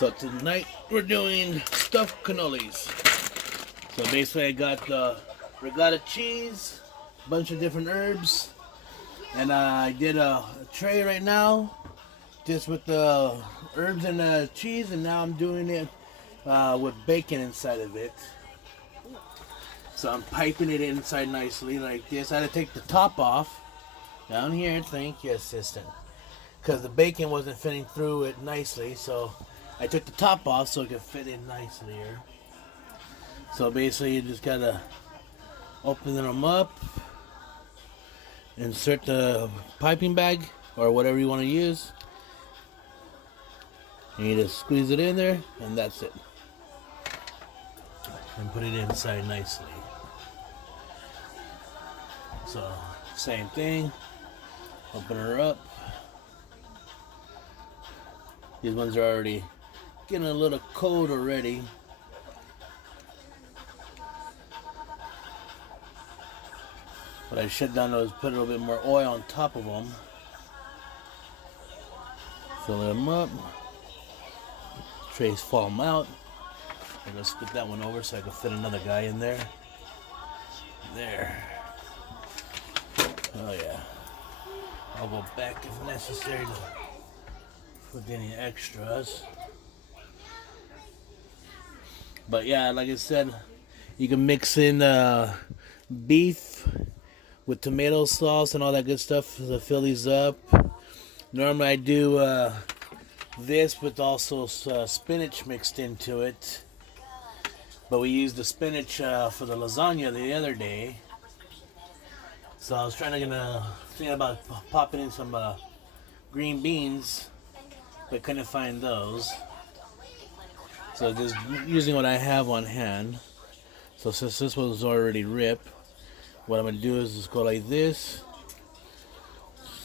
So tonight we're doing stuffed cannolis. So basically I got the regatta cheese, a bunch of different herbs, and I did a tray right now just with the herbs and the cheese, and now I'm doing it with bacon inside of it. So I'm piping it inside nicely like this. I had to take the top off down here, thank you assistant, because the bacon wasn't fitting through it nicely, so I took the top off so it could fit in nicely here. So basically you just gotta open them up, insert the piping bag or whatever you want to use, and you just squeeze it in there, and that's it. And put it inside nicely. So same thing, open her up. These ones are already getting a little cold already. But I shut down those, put a little bit more oil on top of them. Fill them up. Trays fall them out. I'm gonna split that one over so I can fit another guy in there. There. Oh yeah. I'll go back if necessary to put any extras. But yeah, like I said, you can mix in beef with tomato sauce and all that good stuff to fill these up. Normally I do this with also spinach mixed into it. But we used the spinach for the lasagna the other day. So I was thinking about popping in some green beans, but couldn't find those. So just using what I have on hand. So since this was already ripped, what I'm going to do is just go like this.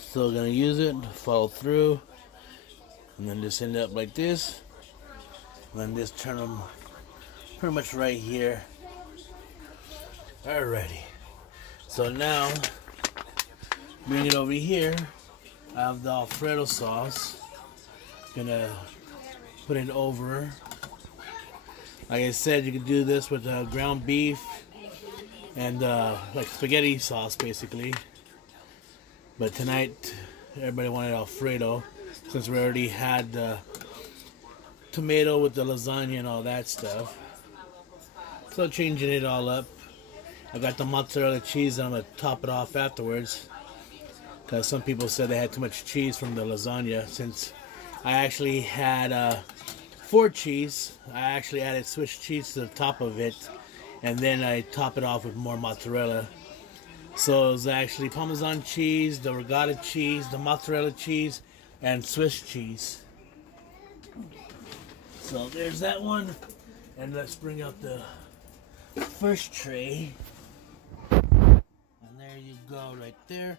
Still going to use it, follow through, and then just end up like this. And then just turn them pretty much right here. Alrighty. So now, bring it over here. I have the Alfredo sauce. Gonna put it over. Like I said, you can do this with ground beef and like spaghetti sauce basically. But tonight, everybody wanted Alfredo since we already had the tomato with the lasagna and all that stuff. So changing it all up. I got the mozzarella cheese and I'm going to top it off afterwards. Because some people said they had too much cheese from the lasagna. Since I actually had 4 cheese, I actually added Swiss cheese to the top of it. And then I top it off with more mozzarella. So it was actually Parmesan cheese, the regatta cheese, the mozzarella cheese, and Swiss cheese. So there's that one. And let's bring out the first tray. And there you go, right there.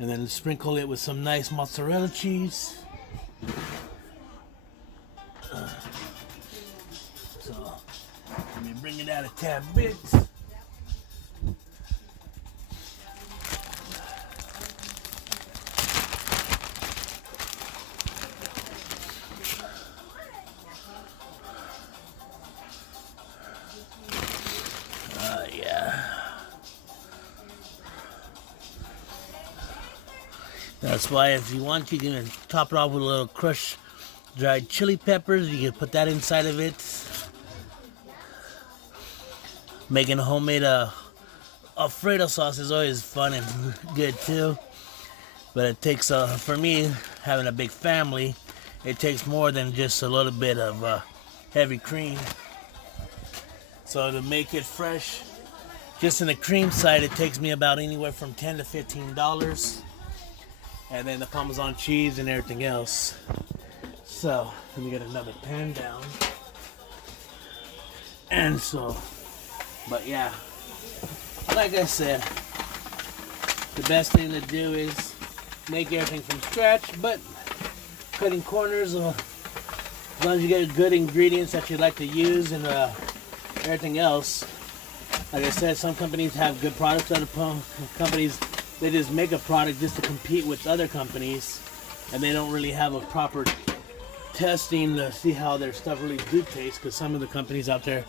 And then sprinkle it with some nice mozzarella cheese. So let me bring it out a tad bit. That's why if you want, you can top it off with a little crushed dried chili peppers. You can put that inside of it. Making homemade Alfredo sauce is always fun and good too. But it takes, for me, having a big family, it takes more than just a little bit of heavy cream. So to make it fresh, just in the cream side, it takes me about anywhere from $10 to $15. And then the Parmesan cheese and everything else. So, let me get another pan down. And so, but yeah, like I said, the best thing to do is make everything from scratch, but cutting corners, as long as you get good ingredients that you like to use and everything else. Like I said, some companies have good products, other companies, they just make a product just to compete with other companies, and they don't really have a proper testing to see how their stuff really do taste, because some of the companies out there,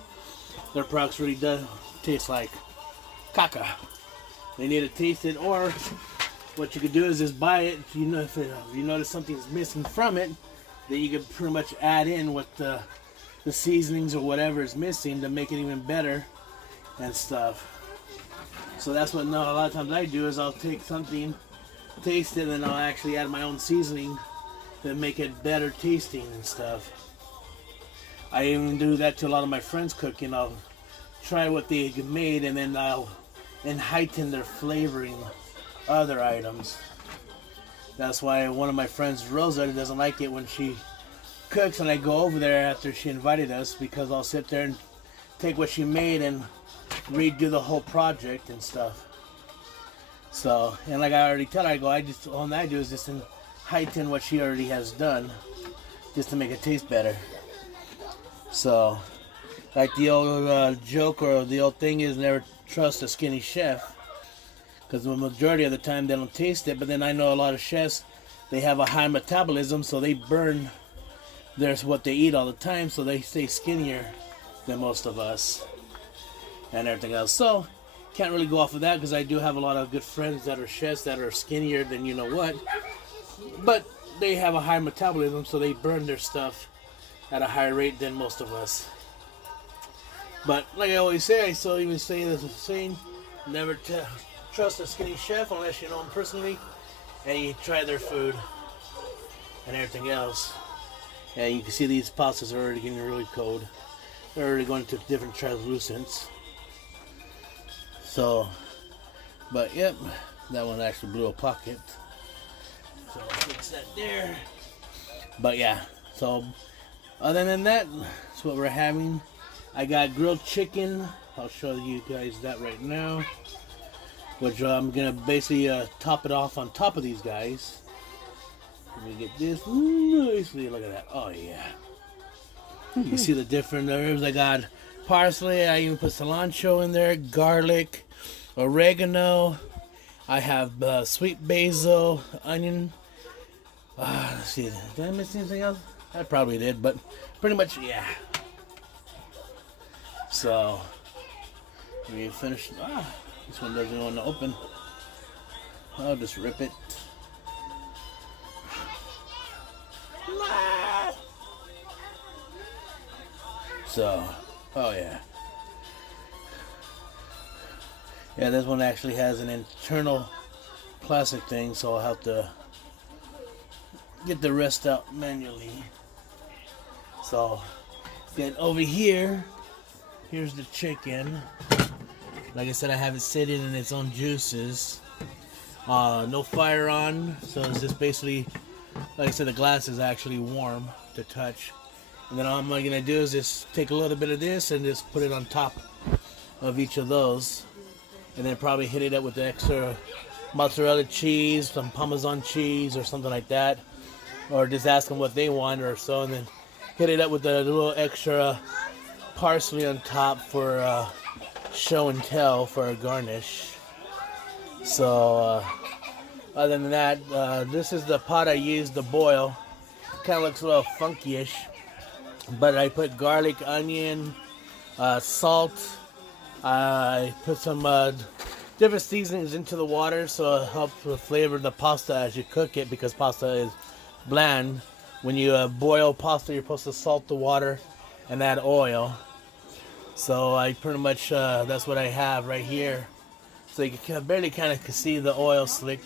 their products really do taste like caca. They need to taste it, or what you could do is just buy it. You know, if you notice something's missing from it, then you could pretty much add in what the seasonings or whatever is missing to make it even better and stuff. So that's what a lot of times I do is I'll take something, taste it, and then I'll actually add my own seasoning to make it better tasting and stuff. I even do that to a lot of my friends cooking. I'll try what they made, and then I'll heighten their flavoring other items. That's why one of my friends, Rosa, doesn't like it when she cooks and I go over there after she invited us, because I'll sit there and take what she made and redo the whole project and stuff. So, and like I already tell her, all I do is just heighten what she already has done, just to make it taste better. So, like the old joke or the old thing is, never trust a skinny chef, because the majority of the time they don't taste it. But then I know a lot of chefs, they have a high metabolism, so they burn what they eat all the time, so they stay skinnier than most of us and everything else. So can't really go off of that, because I do have a lot of good friends that are chefs that are skinnier than you know what, but they have a high metabolism, so they burn their stuff at a higher rate than most of us. But like I always say, I still even say this saying, never trust a skinny chef unless you know them personally and you try their food and everything else. And you can see these pastas are already getting really cold. They're already going to different translucents. So, but yep, that one actually blew a pocket. So I'll fix that there. But yeah, so other than that, that's what we're having. I got grilled chicken. I'll show you guys that right now. Which I'm gonna basically top it off on top of these guys. Let me get this nicely. Look at that. Oh yeah. You see the different herbs. I got parsley. I even put cilantro in there, garlic, oregano. I have sweet basil, onion. Let's see. Did I miss anything else? I probably did, but pretty much, yeah. So, we finished. This one doesn't want to open. I'll just rip it. So, oh yeah. Yeah, this one actually has an internal plastic thing, so I'll have to get the rest out manually. So, then over here, here's the chicken. Like I said, I have it sitting in its own juices. No fire on, so it's just basically, like I said, the glass is actually warm to touch. And then all I'm going to do is just take a little bit of this and just put it on top of each of those. And then probably hit it up with the extra mozzarella cheese, some Parmesan cheese or something like that. Or just ask them what they want or so. And then hit it up with a little extra parsley on top for show and tell for a garnish. So other than that, this is the pot I used to boil. Kind of looks a little funky-ish. But I put garlic, onion, salt. I put some different seasonings into the water, so it helps flavor the pasta as you cook it, because pasta is bland. When you boil pasta, you're supposed to salt the water and add oil. So I pretty much, that's what I have right here. So you can barely kind of see the oil slick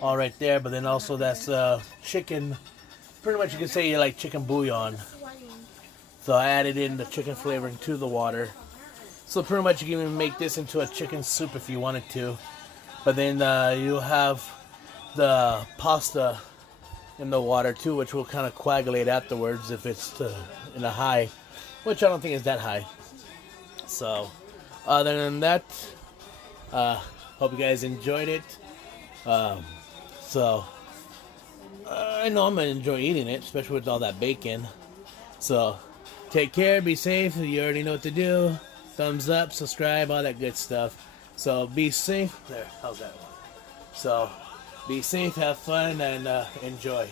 all right there, but then also that's chicken. Pretty much you can say you like chicken bouillon. So I added in the chicken flavoring to the water. So pretty much you can even make this into a chicken soup if you wanted to. But then you'll have the pasta in the water too, which will kind of coagulate afterwards if it's in a high, which I don't think is that high. So other than that, hope you guys enjoyed it. I know I'm going to enjoy eating it, especially with all that bacon. So take care, be safe. You already know what to do. Thumbs up, subscribe, all that good stuff. So be safe. There, how's that one? So be safe, have fun, and enjoy.